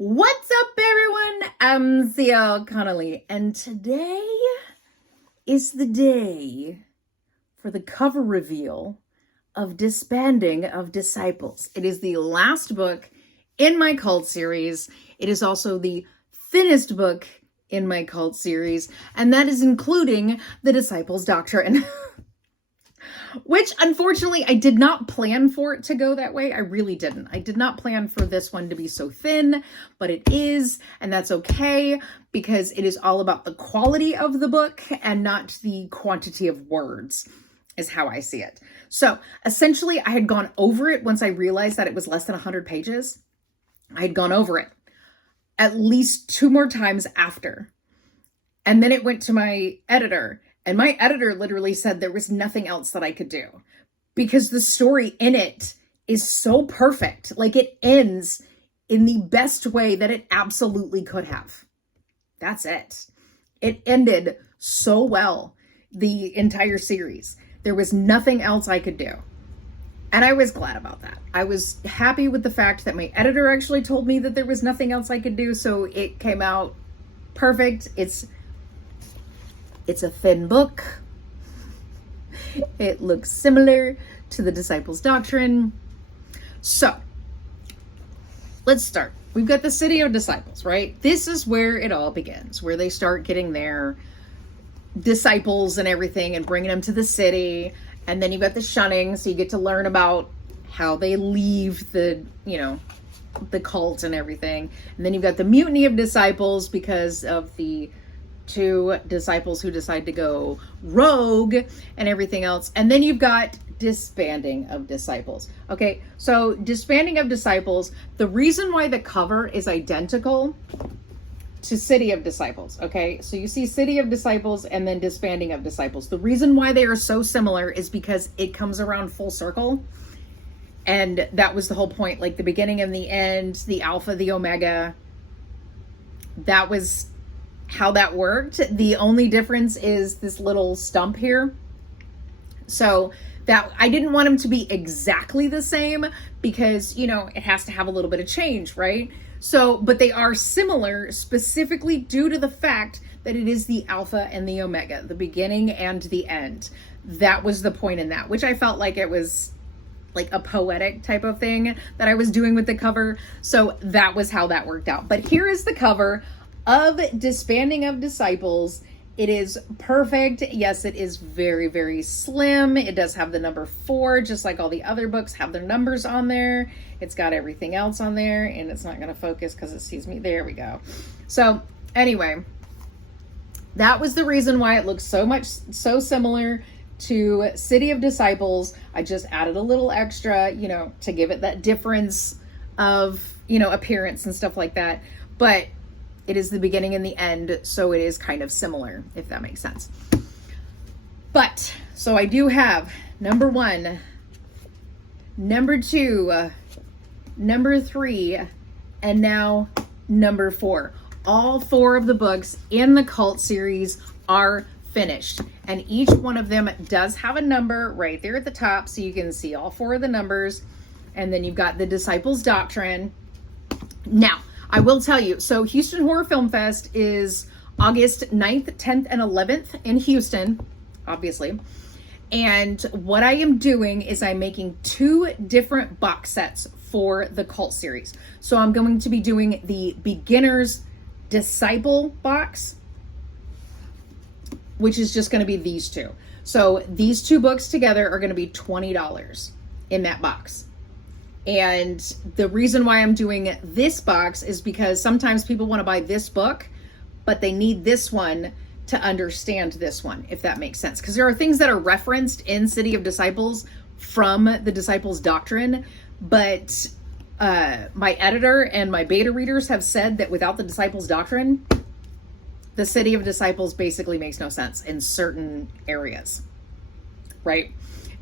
What's up, everyone? I'm CL Connolly, and today is the day for the cover reveal of Disbanding of Disciples. It is the last book in my cult series. It is also the thinnest book in my cult series, and that is including the Disciples' Doctrine. Which, unfortunately, I did not plan for it to go that way. I really didn't. I did not plan for this one to be so thin, but it is, and that's okay, because it is all about the quality of the book and not the quantity of words, is how I see it. So, essentially, I had gone over it once I realized that it was less than 100 pages. I had gone over it at least 2 more times after. And then it went to my editor. And my editor literally said there was nothing else that I could do because the story in it is so perfect. Like, it ends in the best way that it absolutely could have. That's it. It ended so well, the entire series. There was nothing else I could do. And I was glad about that. I was happy with the fact that my editor actually told me that there was nothing else I could do. So it came out perfect. It's a thin book. It looks similar to the Disciples' Doctrine. So, let's start. We've got the City of Disciples, right? This is where it all begins, where they start getting their disciples and everything and bringing them to the city. And then you've got the shunning, so you get to learn about how they leave the cult and everything. And then you've got the Mutiny of Disciples because of the 2 disciples who decide to go rogue and everything else. And then you've got Disbanding of Disciples. Okay, so Disbanding of Disciples, the reason why the cover is identical to City of Disciples, okay? So you see City of Disciples and then Disbanding of Disciples. The reason why they are so similar is because it comes around full circle. And that was the whole point, like the beginning and the end, the Alpha, the Omega. That was how that worked. The only difference is this little stump here. So that I didn't want them to be exactly the same because, it has to have a little bit of change, right? So, but they are similar specifically due to the fact that it is the Alpha and the Omega, the beginning and the end. That was the point in that, which I felt like it was like a poetic type of thing that I was doing with the cover. So that was how that worked out. But here is the cover of Disbanding of Disciples. It is perfect. Yes, it is very, very slim. It does have the number 4, just like all the other books have their numbers on there. It's got everything else on there, and it's not going to focus because it sees me. There we go. So anyway, that was the reason why it looks so similar to City of Disciples. I just added a little extra, to give it that difference of, appearance and stuff like that. But it is the beginning and the end, so it is kind of similar, if that makes sense. But, so I do have number 1, number 2, number 3, and now number 4. All 4 of the books in the cult series are finished, and each one of them does have a number right there at the top, so you can see all 4 of the numbers. And then you've got the Disciples' Doctrine. Now, I will tell you, so Houston Horror Film Fest is August 9th, 10th, and 11th in Houston, obviously. And what I am doing is I'm making 2 different box sets for the cult series. So I'm going to be doing the Beginner's Disciple box, which is just going to be these 2. So these 2 books together are going to be $20 in that box. And the reason why I'm doing this box is because sometimes people want to buy this book, but they need this one to understand this one, if that makes sense. Because there are things that are referenced in City of Disciples from the Disciples' Doctrine, but my editor and my beta readers have said that without the Disciples' Doctrine, the City of Disciples basically makes no sense in certain areas, right?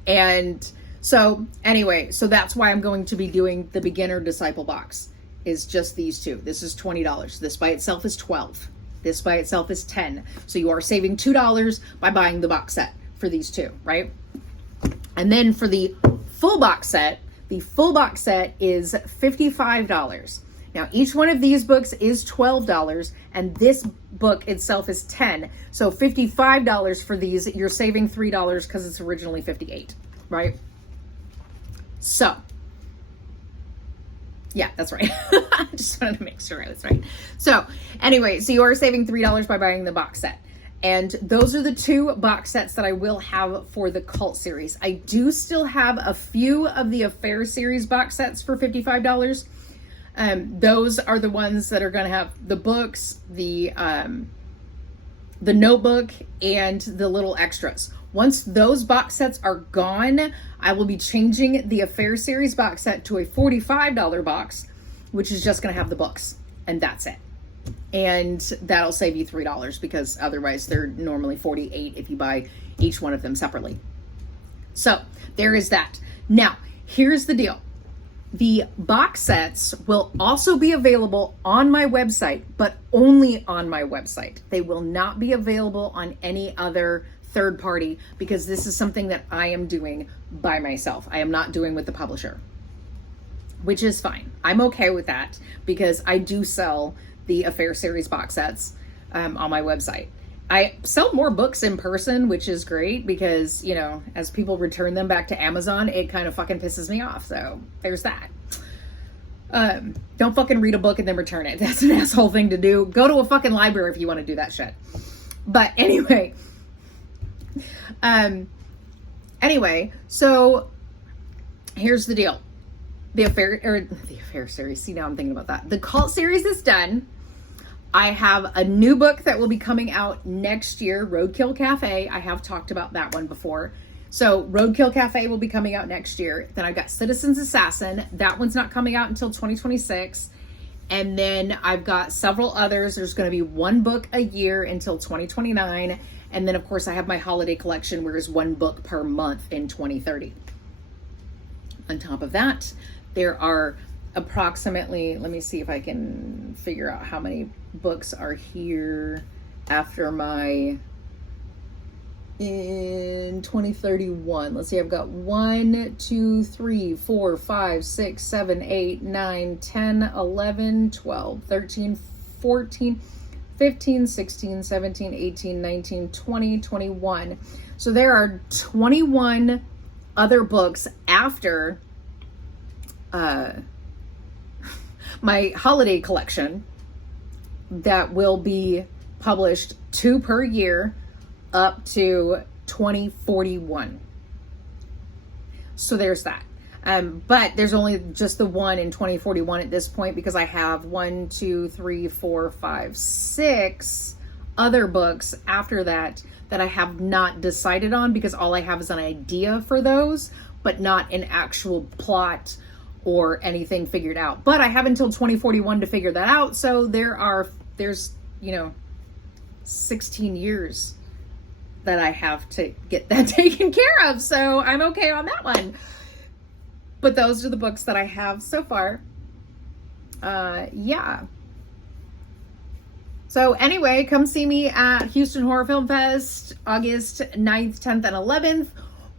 And so anyway, so that's why I'm going to be doing the Beginner Disciple box, is just these 2. This is $20. This by itself is $12. This by itself is $10. So you are saving $2 by buying the box set for these 2, right? And then for the full box set, the full box set is $55. Now, each one of these books is $12, and this book itself is $10. So $55 for these. You're saving $3 because it's originally $58, right? So, yeah, that's right. I just wanted to make sure I was right. So, anyway, so you are saving $3 by buying the box set. And those are the 2 box sets that I will have for the Cult series. I do still have a few of the Affair series box sets for $55. Those are the ones that are going to have the books, the notebook, and the little extras. Once those box sets are gone, I will be changing the Affair series box set to a $45 box, which is just going to have the books, and that's it. And that'll save you $3 because otherwise they're normally $48 if you buy each one of them separately. So there is that. Now, here's the deal. The box sets will also be available on my website, but only on my website. They will not be available on any other third party because this is something that I am doing by myself. I am not doing with the publisher, which is fine. I'm okay with that because I do sell the Affair series box sets on my website. I sell more books in person, which is great because, you know, as people return them back to Amazon, it kind of fucking pisses me off. So there's that. Don't fucking read a book and then return it. That's an asshole thing to do. Go to a fucking library if you want to do that shit. But anyway, so here's the deal. The Affair series. See, now I'm thinking about that. The Cult series is done. I have a new book that will be coming out next year, Roadkill Cafe. I have talked about that one before. So Roadkill Cafe will be coming out next year. Then I've got Citizen's Assassin. That one's not coming out until 2026. And then I've got several others. There's going to be 1 book a year until 2029. And then, of course, I have my holiday collection, where it's 1 book per month in 2030. On top of that, there are approximately, let me see if I can figure out how many books are here after my, in 2031. Let's see, I've got 1, 2, 3, 4, 5, 6, 7, 8, 9, 10, 11, 12, 13, 14, 15, 16, 17, 18, 19, 20, 21. So there are 21 other books after my holiday collection that will be published 2 per year up to 2041. So there's that. But there's only just the one in 2041 at this point because I have 1, 2, 3, 4, 5, 6 other books after that that I have not decided on because all I have is an idea for those, but not an actual plot or anything figured out. But I have until 2041 to figure that out. So there's, 16 years that I have to get that taken care of. So I'm okay on that one. But those are the books that I have so far. Yeah. So anyway, come see me at Houston Horror Film Fest, August 9th, 10th, and 11th.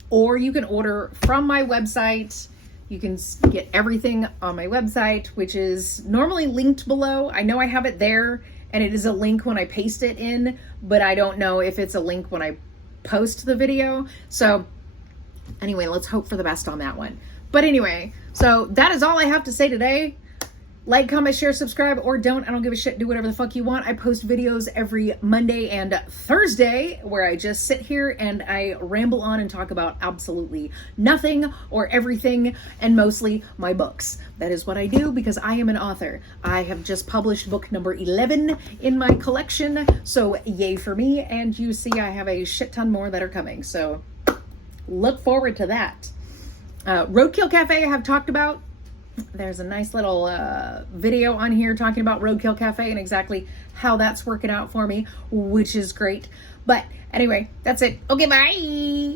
Or you can order from my website. You can get everything on my website, which is normally linked below. I know I have it there, and it is a link when I paste it in, but I don't know if it's a link when I post the video. So anyway, let's hope for the best on that one. But anyway, so that is all I have to say today. Like, comment, share, subscribe, or don't. I don't give a shit. Do whatever the fuck you want. I post videos every Monday and Thursday where I just sit here and I ramble on and talk about absolutely nothing or everything, and mostly my books. That is what I do because I am an author. I have just published book number 11 in my collection, so yay for me. And you see I have a shit ton more that are coming, so look forward to that. Roadkill Cafe I have talked about. There's a nice little video on here talking about Roadkill Cafe and exactly how that's working out for me, which is great. But anyway, that's it. Okay, bye.